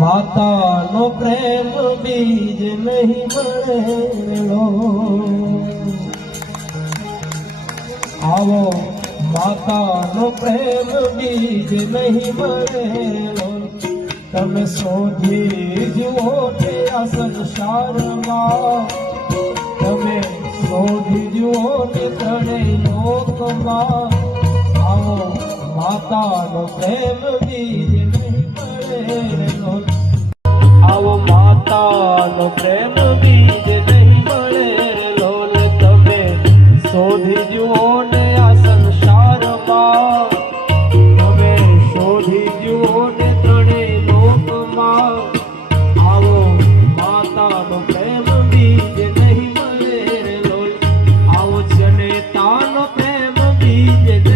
માતાનો પ્રેમ બીજ નહીં મળેલો. આવો માતાનો પ્રેમ બીજ નહીં મળેલો. તમે શોધી જુઓ કે આ સંસારમાં તમે શોધી જુઓ ને ત્રણેય લોકમાં. આવો માતાનો પ્રેમ બીજ નહીં આવો માતાનો પ્રેમ બીજ નહીં મળેલો ને તમે. શોધી જુઓ ને આ સંસારમાં. તમે શોધી જુઓ ને ત્રણેય લોકમાં. આવો માતાનો પ્રેમ બીજ નહીં મળેલો આવો જનેતાનો પ્રેમ બીજ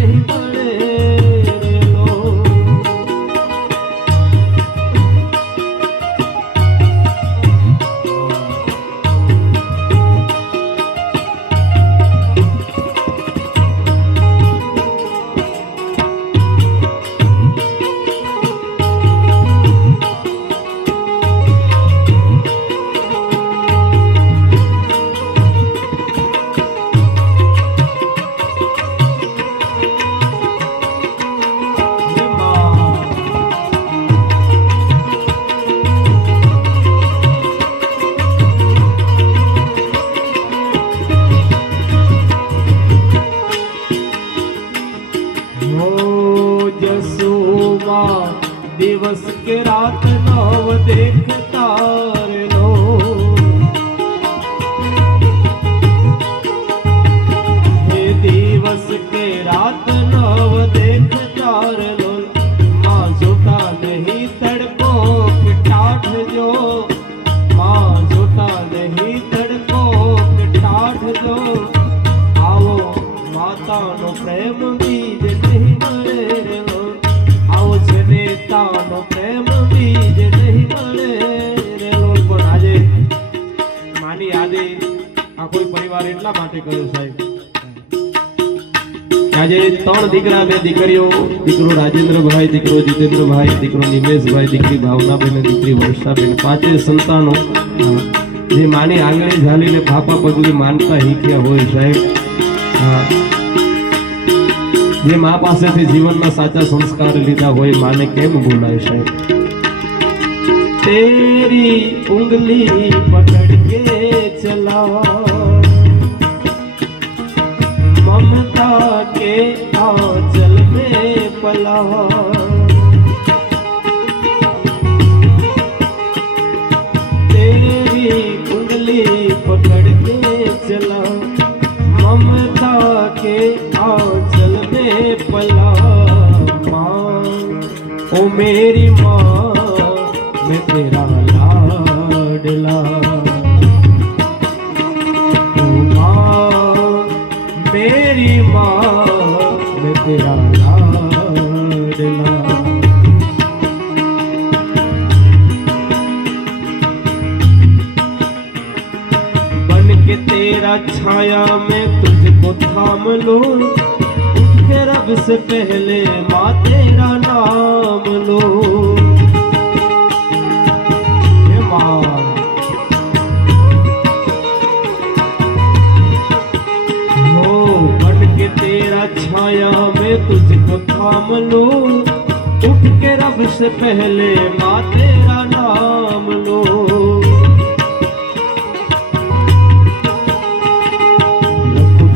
હો જસુમાં દિવસ કે રાત નવ દેખતા લો હે દિવસ કે રાત નવ દેખતા લો માં જોતા નહીં તડકો ટાઢ જો માં જોતા નહીં તડકો ટાઢ જો આવો માતાનો પ્રેમ બીજ જનેતાનો પ્રેમ બીજે નહીં મળે રેલો પણ આજે માની યાદે આ કોઈ પરિવાર એટલા માટે કર્યો સાહેબ આજે ત્રણ દીકરા બે દીકરીઓ, દીકરો રાજેન્દ્રભાઈ, દીકરો જીતેન્દ્રભાઈ, દીકરો નિમેશભાઈ, દીકરી ભાવનાબેન દીકરી વર્ષાબેન, પાંચે સંતાનો જે માની આંગળી ઝાલીને પાપા પગલી માનતા શીખ્યા હોય સાહેબ. જે મા પાસેથી જીવનના સાચા સંસ્કાર લીધા હોય માને કેમ ભૂલાય છે તેરી ઉંગલી પકડ કે ચલાવા મમતા કે આંચલ મે પલાવા તેરી ઉંગલી પકડ કે ચલા મમતા કે આંચલ माँ, ओ मेरी माँ, मैं तेरा लाडला। माँ मेरी लाडला। बन के तेरा छाया, मैं तुझको थाम लूँ। उठ के रब से पहले माँ तेरा नाम लो। माँ। के तेरा छाया मैं तुझको थाम लूँ। उठ के रब से पहले माँ तेरा नाम लो।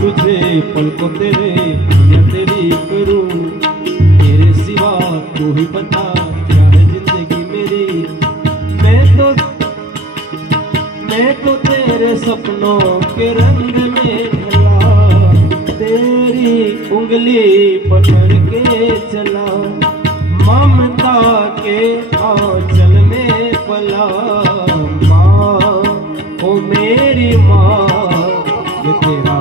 तुझे पलकों तेरे या तेरी तेरे सपनों के रंग में भला तेरी उंगली पकड़ के चला। ममता के आंचल में पला। माँ, ओ मेरी माँ, ये तेरा